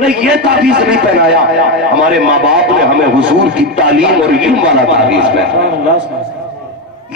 انہوں نے یہ تعویذ نہیں پہنایا، ہمارے ماں باپ نے ہمیں حضور کی تعلیم اور علم والا تعویذ پہنایا۔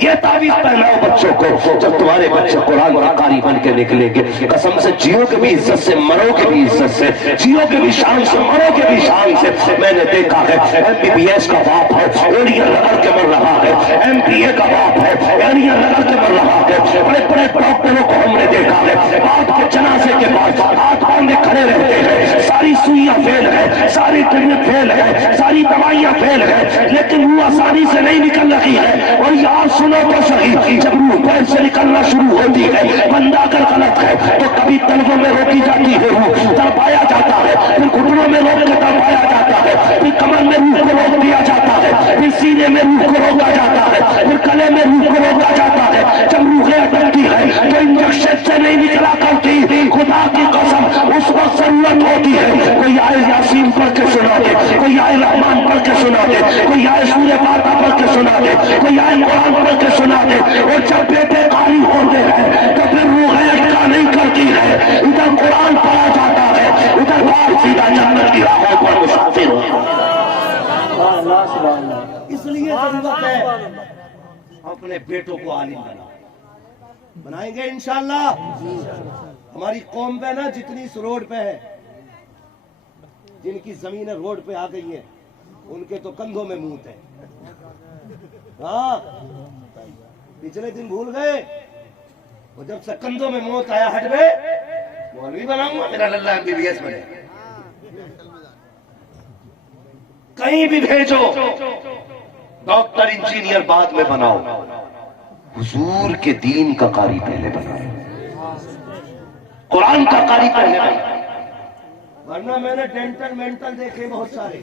یہ تعویذ پہناؤ بچوں کو، جب تمہارے بچے قرآن کے قاری بن کے نکلیں گے، قسم سے جیو کے بھی عزت سے، مرو کے بھی عزت سے، جیو کے بھی شان سے، مرو کے بھی شان سے۔ میں نے دیکھا ہے MBBS کا باپ ہے، ایڑیاں رگڑ کے مر رہا ہے، MBA کا باپ ہے، ایڑیاں رگڑ کے مر رہا ہے، بڑے بڑے ڈاکٹروں کو ہم نے دیکھا ہے باپ کے جنازے کے بعد ہاتھ باندھے کھڑے رہتے ہیں، ساری سوئیاں فیل ہے، ساری ٹرینیں فیل ہے، ساری دوائیاں فیل ہے، لیکن وہ آسانی سے نہیں نکل رہی ہے۔ اور یار سنو تو صحیح، جب روح پیر سے نکلنا شروع ہوتی ہے، بندہ اگر غلط ہے تو کبھی تلووں میں روکی جاتی ہے، روح تڑپایا جاتا ہے، پھر گھٹنوں میں روک کے تڑپایا جاتا ہے، پھر کمر میں روح کو روک دیا جاتا ہے، پھر سینے میں روح کو روکا جاتا ہے، پھر گلے میں روح کو روکا جاتا ہے۔ جب روحیں اٹکتی ہے تو انجیکشن سے نہیں نکلا کرتی، خدا کی قسم اس وقت ضرورت ہوتی ہے کوئی آئے یاسین پڑھ کے سنا دے، کوئی آئے رحمان پڑھ کے سنا دے، کوئی آئے سورہ فاتحہ پڑھ کے سنا دے، کوئی آئے قرآن پڑھ کے سنا دے۔ اور جب بیٹے قاری ہوتے ہیں تو پھر روحیں اٹکا نہیں کرتی ہے، ادھر قرآن پڑھا جاتا ہے، ادھر بار سیدھا جنت کی راہوں پر مسافر ہوتا ہے۔ اس لیے ضرورت ہے اپنے بیٹوں کو عالم بنائیں گے انشاءاللہ۔ ہماری قوم پہ نا جتنی اس روڈ پہ ہے، جن کی زمینیں روڈ پہ آ گئی ہیں، ان کے تو کندھوں میں موت ہے۔ ہاں پچھلے دن بھول گئے، وہ جب سے کندھوں میں موت آیا، ہٹ بے مولوی بناؤں گا، میرا للہ MBBS بنے، کہیں بھی بھیجو، ڈاکٹر انجینئر بعد میں بناؤ، حضور کے دین کا قاری پہلے بنا، قرآن کا قاری پہلے بنا۔ ورنہ میں نے ڈینٹل مینٹل دیکھے بہت سارے۔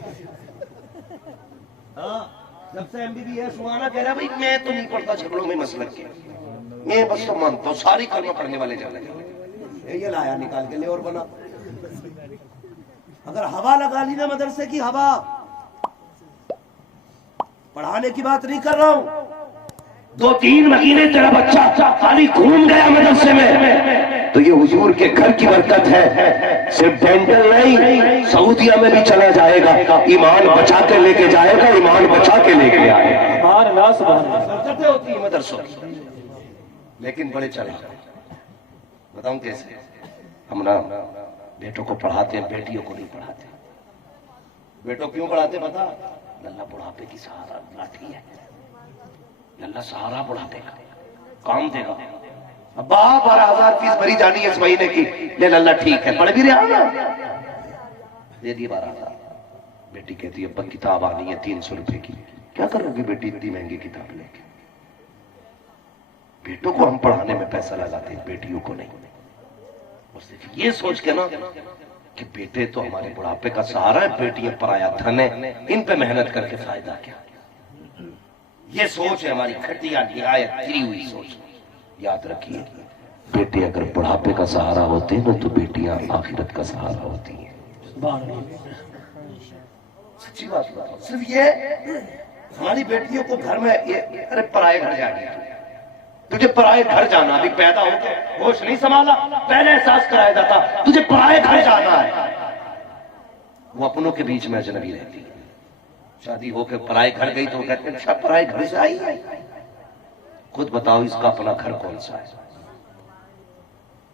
ہاں جب سے MBBS ہوا نا، کہہ رہا بھائی میں تو نہیں پڑھتا جھگڑوں میں مسلک کے، میں بس تو مانتا ہوں ساری کلمہ پڑھنے والے جانے جانے، یہ لایا نکال کے لے اور بنا۔ اگر ہوا لگا لی نا مدرسے کی ہوا، پڑھانے کی بات نہیں کر رہا ہوں، 2-3 مہینے تیرا بچہ خالی گھوم گیا مدرسے میں تو یہ حضور کے گھر کی برکت ہے۔ صرف ڈینٹل نہیں، سعودیہ میں بھی چلا جائے گا، ایمان بچا کے لے کے جائے گا، ایمان بچا کے لے کے آئے گا۔ برکتیں ہوتی ہیں مدرسوں کی، لیکن بڑے چلا بتاؤں کیسے؟ ہم نا بیٹوں کو پڑھاتے ہیں، بیٹیوں کو نہیں پڑھاتے۔ بیٹوں کیوں پڑھاتے پتا؟ اللہ بڑھاپے کی سہارا لاٹھی ہے، اللہ سہارا بڑھاپے کا کام دے گا۔ ابا 12,000 فیس بھری جانی ہے اس مہینے کی، لے اللہ ٹھیک ہے، پڑھ بھی رہا نا، دے دیے 12,000۔ بیٹی کہتی ہے ابا کتاب آنی ہے 300 روپے کی، کیا کرو گی بیٹی اتنی مہنگی کتاب لے کے؟ بیٹوں کو ہم پڑھانے میں پیسہ لگاتے ہیں، بیٹیوں کو نہیں۔ اور صرف یہ سوچ کے نا کہ بیٹے تو ہمارے بڑھاپے کا سہارا ہے، بیٹیاں پرایا دھن ہے، ان پہ محنت کر کے فائدہ کیا؟ یہ سوچ ہے ہماری گھٹیا نہایت گری ہوئی سوچ۔ یاد رکھیے بیٹے اگر بڑھاپے کا سہارا ہوتے ہیں نا تو بیٹیاں آخرت کا سہارا ہوتی ہیں۔ سچی بات بتاؤ، صرف یہ ہماری بیٹیوں کو گھر میں ارے پرائے گھر جانا، تجھے پرائے گھر جانا، ابھی پیدا ہو کے ہوش نہیں سنبھالا، پہلے احساس کرایا جاتا تجھے پرائے گھر جانا ہے۔ وہ اپنوں کے بیچ میں اجنبی رہتی ہے، شادی ہو کے پرائے گھر گئی تو وہ کہتے ہیں اچھا پرائے گھر سے آئی ہے۔ خود بتاؤ اس کا اپنا گھر کون سا ہے؟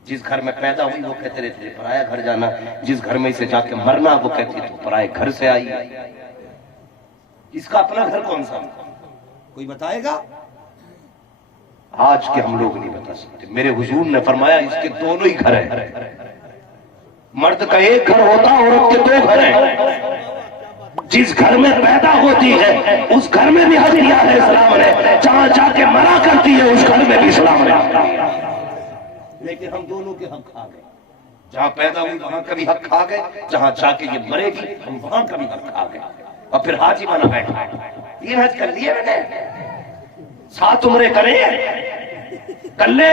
جس گھر میں پیدا ہوئی وہ کہتے رہتے تھے پرایا گھر جانا، جس گھر میں اسے جا کے مرنا وہ کہتی تو پرائے گھر سے آئی۔ اس کا اپنا گھر کون سا؟ کوئی بتائے گا؟ آج کے ہم لوگ نہیں بتا سکتے۔ میرے حضور نے فرمایا اس کے دونوں ہی گھر ہیں، مرد کا ایک گھر ہوتا، عورت کے 2 گھر ہیں۔ جس گھر میں پیدا ہوتی ہے اس گھر میں بھی حق دیا ہے اسلام نے، جہاں جا کے مرا کرتی ہے اس گھر میں بھی اسلام نے حق دیا۔ لیکن ہم دونوں کے حق کھا گئے، جہاں پیدا ہوئی وہاں کا بھی حق کھا گئے، جہاں جا کے یہ مرے گی ہم وہاں کا بھی حق کھا گئے، اور پھر حاجی بنا بیٹھا۔ 3 حج کر لیے میں نے، 7 عمرے کرے کر لے،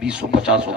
20-50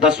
10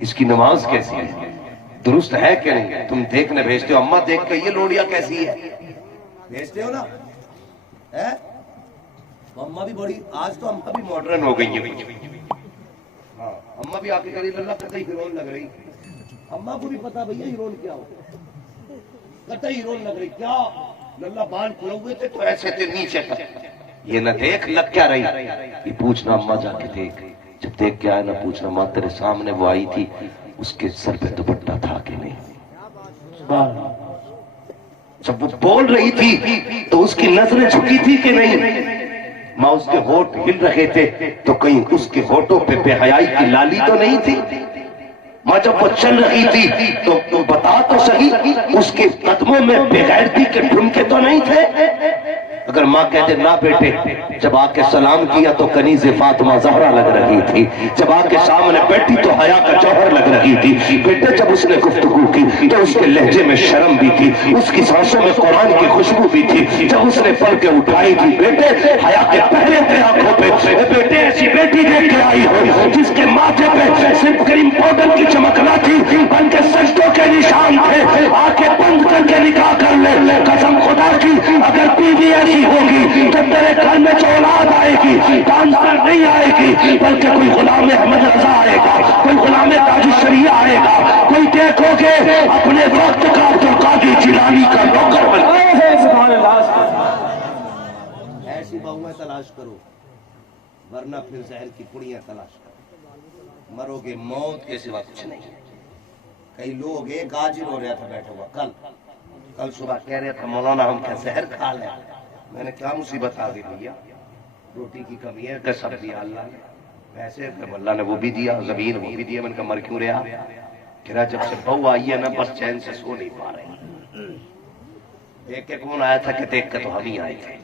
اس کی نماز کیسی ہے، درست ہے کہ نہیں؟ تم دیکھنے بھیجتے ہو، اماں دیکھ کے یہ لوڑیا کیسی ہے بھیجتے ہو نا؟ اماں بھی بڑی، آج تو اماں بھی ماڈرن ہو گئی ہیں، ہاں اماں بھی آ کے کری اللہ قطعی ہیرون لگ رہی، اماں کو بھی پتا بھیا ہیرون کیا ہو، قطعی ہیرون لگ رہی، کیا اللہ بال کھلے ہوئے تھے تو ایسے تھے نیچے تک، یہ نہ دیکھ لگ کیا رہی، یہ پوچھنا اماں جا کے دیکھ، جب دیکھ کے آئے نہ پوچھنا ماں تیرے سامنے وہ آئی تھی، اس کے سر پہ دوپٹہ تھا کہ نہیں؟ جب وہ بول رہی تھی تو اس کی نظریں جھکی تھی کہ نہیں؟ ماں اس کے ہونٹ ہل رہے تھے تو کہیں اس کے ہونٹوں پہ بے حیائی کی لالی تو نہیں تھی؟ ماں جب وہ چل رہی تھی تو بتا تو صحیح اس کے قدموں میں بے غیرتی کے ڈھمکے تو نہیں تھے؟ اگر ماں کہتے نہ بیٹے، جب آ کے سلام کیا تو کنیز فاطمہ زہرا لگ رہی تھی، جب آ کے سامنے بیٹھی تو حیا کا جوہر لگ رہی تھی، بیٹے جب اس نے گفتگو کی تو اس کے لہجے میں شرم بھی تھی، اس کی سانسوں میں قرآن کی خوشبو بھی تھی، جب اس نے پلکیں اٹھائی تھی بیٹے حیا کے پہلے تھے آنکھوں پہ، اے بیٹے ایسی بیٹی دیکھ کے آئی ہو جس کے ماتھے پہ صرف کریم پاؤڈر کی چمک نہ تھی بلکہ سجدوں کے نشان تھے، آ کے بند کر کے نکاح کر لے، قسم خدا کی اگر بیوی ایسی ہوگی تو تیرے گھر میں جو اولاد آئے گی ڈانسر نہیں آئے گی بلکہ کوئی غلام احمد رضا آئے گا، کوئی غلام تاج الشریعہ آئے گا، کوئی دیکھو گے اپنے وقت کا عبد القادر جیلانی کا نوکر ایسی بہویں تلاش کرو ورنہ پھر زہر کی پڑیاں تلاش کرو، مرو گے موت کے سوا کچھ نہیں ہے۔ کئی لوگ ایک آج ہی رو رہا تھا بیٹھا ہوا، کل صبح کہہ رہے تھا مولانا ہم کیا زہر کھا لیں، میں نے کیا مصیبت آ گئی بھیا، روٹی کی کمی ہے کہ سب دیا اللہ نے، پیسے اللہ نے وہ بھی دیا، زمین وہ بھی دیا، میں نے کہا مر کیوں رہا، کہہ رہا جب سے بہو آئی ہے نا بس چین سے سو نہیں پا رہے، دیکھ کے کون آیا تھا کہ دیکھ کے تو ہم ہی آئے تھے،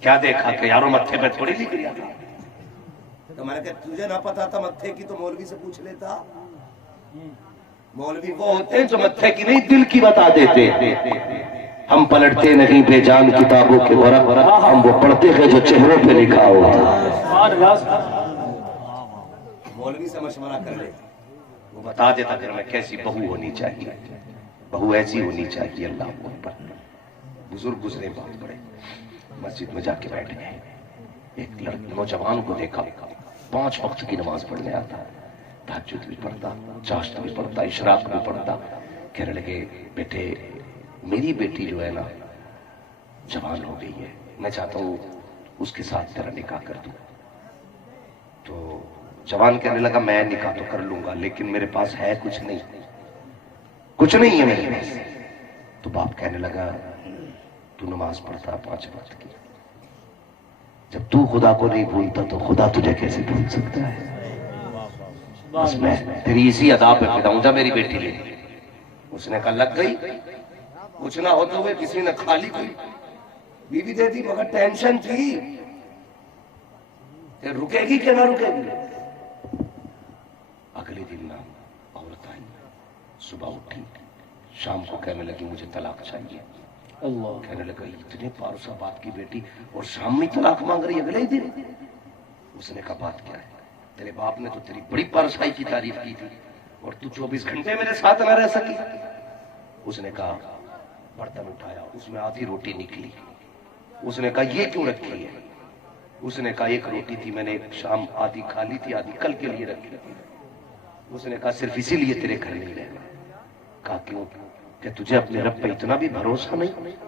کیا دیکھا کہ یارو متھے پہ تھوڑی لکھ لیا تھا، تو میں نے کہا تجھے نہ پتا تھا متھے کی تو مولوی سے پوچھ لیتا، مولوی وہ ہوتے ہیں جو متھے کی نہیں دل کی بتا دیتے، ہم پلٹتے نہیں بے جان کتابوں کے ورق، ہم وہ پڑھتے ہیں جو چہروں پہ لکھا ہوتا، مولوی سے مشورہ کر لے وہ بتا دیتا کہ میں کیسی بہو ہونی چاہیے، بہو ایسی ہونی چاہیے، اللہ اکبر۔ بزرگ گزرے بات پڑے، مسجد میں جا کے بیٹھ گئے، ایک نوجوان کو دیکھا 5 وقت کی نماز پڑھنے آتا، تہجد بھی پڑھتا، چاشت بھی پڑھتا، اشراق بھی پڑھتا، کہنے لگے بیٹے میری بیٹی جو ہے نا جوان ہو گئی ہے، میں چاہتا ہوں اس کے ساتھ تیرا نکاح کر دوں، تو جوان کہنے لگا میں نکاح تو کر لوں گا لیکن میرے پاس ہے کچھ نہیں ہے میرے پاس، تو باپ کہنے لگا تو نماز پڑھتا 5 وقت کی، جب تو خدا کو نہیں بھولتا تو خدا تجھے کیسے بھول سکتا ہے، بس میں تیری اسی ادا پہ فدا ہوں، جا میری بیٹی لے، اس نے کہا لگ گئی، کچھ نہ ہوتے ہوئے کسی نے خالی کوئی بیوی دے دی مگر ٹینشن تھی کہ رکے گی کہ نہ رکے گی۔ اگلے دن نا عورت آئی، صبح اٹھی، شام کو کہنے لگی مجھے طلاق چاہیے، کہنے لگا اتنے پارسا باپ کی بیٹی اور شام میں طلاق مانگ رہی اگلے دن، اس نے کہا بات کیا ہے، تیرے باپ نے تو تیری بڑی پارسائی کی تعریف کی تھی اور تو 24 گھنٹے میرے ساتھ نہ رہ سکی، اس نے کہا برتن اٹھایا اس میں آدھی روٹی نکلی، اس نے کہا یہ کیوں رکھی ہے، اس نے کہا ایک روٹی تھی میں نے ایک شام آدھی کھا لی تھی آدھی کل کے لیے رکھی تھی، اس نے کہا صرف اسی لیے تیرے گھر نہیں رہنا، کہا کیوں کہ تجھے اپنے رب پہ اتنا بھی بھروسہ نہیں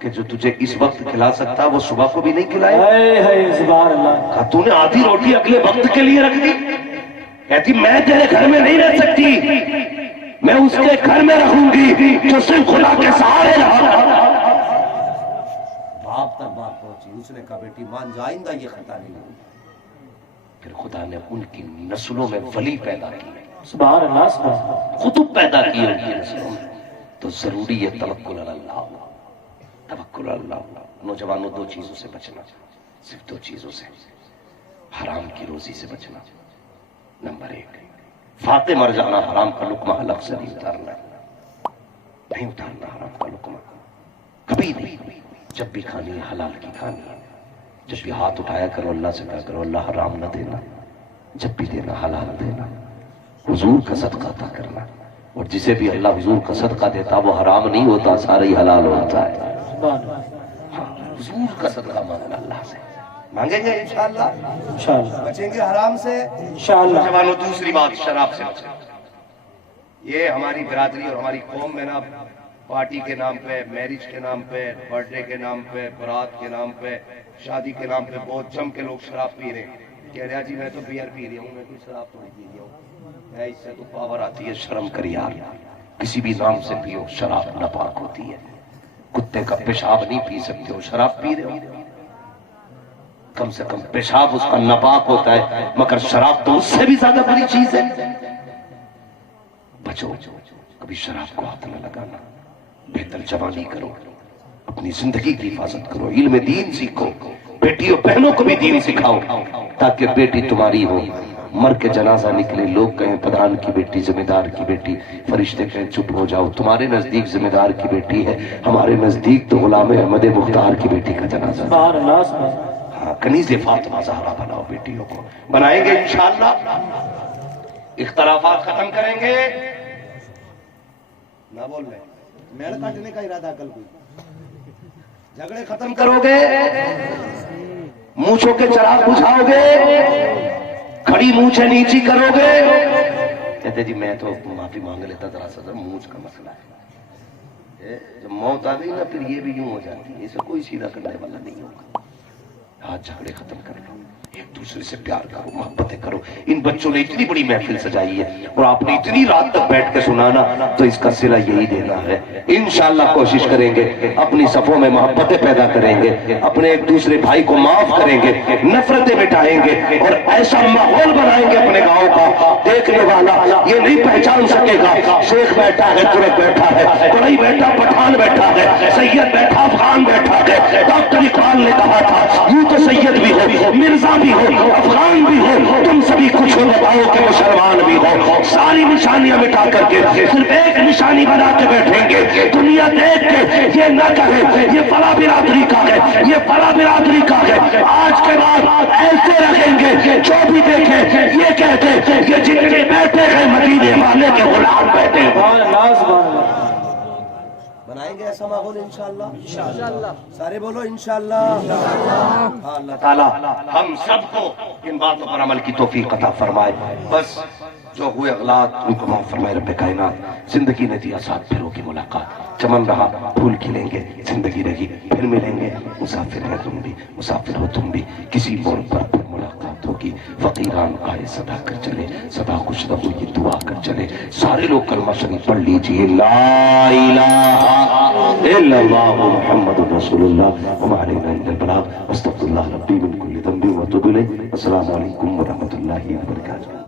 کہ جو تجھے اس وقت کھلا سکتا وہ صبح کو بھی نہیں کھلائے، کہا تو نے آدھی روٹی اگلے وقت کے لیے رکھ دی، کہتی میں تیرے گھر میں نہیں رہ سکتی، میں اس کے گھر میں رہوں گی جو صرف خدا کے سہارے رہا، باپ تک بات پہنچی، اس نے کہا بیٹی مان جا آئندہ یہ خطا نہیں ہوگی، پھر خدا نے ان کی نسلوں میں ولی پیدا کی، سبحان اللہ سبحان اللہ، خطب پیدا کی ان کی نسلوں میں، تو ضروری ہے توکل علی اللہ، توکل علی اللہ۔ نوجوانوں 2 چیزوں سے بچنا، صرف 2 چیزوں سے، حرام کی روزی سے بچنا، نمبر 1 فاطمہ مر جانا، حرام کا لقمہ حلق سے نہیں اتارنا، نہیں اتارنا حرام کا لقمہ کبھی نہیں، جب بھی کھانی ہے حلال کی کھانی ہے، جب بھی ہاتھ اٹھایا کرو اللہ سے کہا کرو اللہ حرام نہ دینا، جب بھی دینا حلال دینا، حضور کا صدقہ عطا کرنا، اور جسے بھی اللہ حضور کا صدقہ دیتا وہ حرام نہیں ہوتا، سارا ہی حلال ہوتا ہے۔ حضور کا صدقہ مانگنا اللہ سے، مانگیں گے انشاءاللہ، انشاءاللہ بچیں گے حرام سے انشاءاللہ۔ جوانوں دوسری بات شراب سے بچیں۔ یہ ہماری برادری اور ہماری قوم میں نا پارٹی کے نام پہ، میرج کے نام پہ، برتھ ڈے کے نام پہ، برات کے نام پہ، شادی کے نام پہ بہت جم کے لوگ شراب پی رہے ہیں۔ کہہ رہا جی میں تو بیئر پی رہا ہوں، میں کوئی شراب تو نہیں پی رہا ہوں، اس سے تو پاور آتی ہے۔ شرم کر یار، کسی بھی نام سے پیو، شراب ناپاک ہوتی ہے۔ کتے کا پیشاب نہیں پی سکتے ہو، شراب پی رہے ہو، کم سے کم پیشاب اس کا ناپاک ہوتا ہے، مگر شراب تو اس سے بھی زیادہ بڑی چیز ہے۔ بچو، کبھی شراب کو ہاتھ نہ لگانا، بہتر جوانی کرو، اپنی زندگی کی حفاظت کرو، علم دین سیکھو، بیٹیوں بہنوں کو بھی دین سکھاؤ، تاکہ بیٹی تمہاری ہو، مر کے جنازہ نکلے، لوگ کہیں پدران کی بیٹی، ذمہ دار کی بیٹی، فرشتے کہیں چپ ہو جاؤ، تمہارے نزدیک ذمہ دار کی بیٹی ہے، ہمارے نزدیک تو غلام احمد مختار کی بیٹی کا جنازہ ہے۔ سبحان اللہ سبحان اللہ۔ ہاں، کنیز فاطمہ زہرا بناؤ بیٹیوں کو۔ بنائیں گے انشاءاللہ، اختلافات ختم کریں گے، نہ بول رہے میل کاٹنے کا ارادہ کل کوئی، جھگڑے ختم کرو گے، مونچھوں کے چراغ بجھاؤ گے، کھڑی مونچھیں نیچی کرو گے۔ کہتے جی میں تو معافی مانگ لیتا، ذرا سا مونچھ کا مسئلہ ہے، جب موت آ گئی نا پھر یہ بھی یوں ہو جاتی ہے، اسے کوئی سیدھا کرنے والا نہیں ہوگا۔ ہاتھ جھگڑے ختم کر لو، ایک دوسرے سے پیار کرو، محبتیں کرو۔ ان بچوں نے اتنی بڑی محفل سجائی ہے اور آپ نے اتنی رات تک بیٹھ کے سنانا، تو اس کا صلہ یہی دینا ہے۔ انشاءاللہ کوشش کریں گے، اپنی صفوں میں محبتیں پیدا کریں گے، اپنے ایک دوسرے بھائی کو معاف کریں گے، نفرتیں مٹائیں گے، اور ایسا ماحول بنائیں گے اپنے گاؤں کا، دیکھنے والا یہ نہیں پہچان سکے گا شیخ بیٹھا ہے، ترک بیٹھا ہے، کوئی بیٹھا پٹھان بیٹھا ہے، سید بیٹھا افغان بیٹھا ہے۔ ڈاکٹر اقبال نے کہا تھا یوں تو سید بھی ہو، مرزا بھی ہو، افغان بھی ہو، تم سبھی کچھ ہو نبھاؤ کے مسلمان بھی ہو۔ ساری نشانیاں مٹا کر کے صرف ایک نشانی بنا کے بیٹھیں گے، دنیا دیکھ کے یہ نہ کہے یہ فلاں برادری کا ہے، یہ فلاں برادری کا ہے۔ آج کے بعد ایسے رکھیں گے جو بھی دیکھے یہ کہتے یہ جتنے بیٹھے ہیں مدینے والے کے غلام بیٹھے ہیں۔ سبحان اللہ سبحان اللہ۔ بنائیں گے ایسا ماحول انشاءاللہ، سارے بولو انشاءاللہ۔ ہاں، اللہ تعالیٰ ہم سب کو ان باتوں پر عمل کی توفیق عطا فرمائے۔ بس جو ہوئے اغلاط ان کو معاف فرمائے رب کائنات۔ زندگی نے دیا ساتھ پھروں کی ملاقات، چمن رہا پھول کھلیں گے، زندگی رہی پھر ملیں گے۔ مسافر ہے تم بھی، مسافر ہو تم بھی، کسی موڑ پر ملاقات ہوگی۔ فقیران آئے صدا کر چلے، صدا خوش رہو یہ دعا کر چلے۔ سارے لوگ کلمہ شریف پڑھ لیجئے، لا الہ الا اللہ محمد رسول اللہ وما علینا الا البلاغ واستغفر اللہ ربی من کل ذنب واتوب الیہ۔ السلام علیکم ورحمۃ اللہ وبرکاتہ۔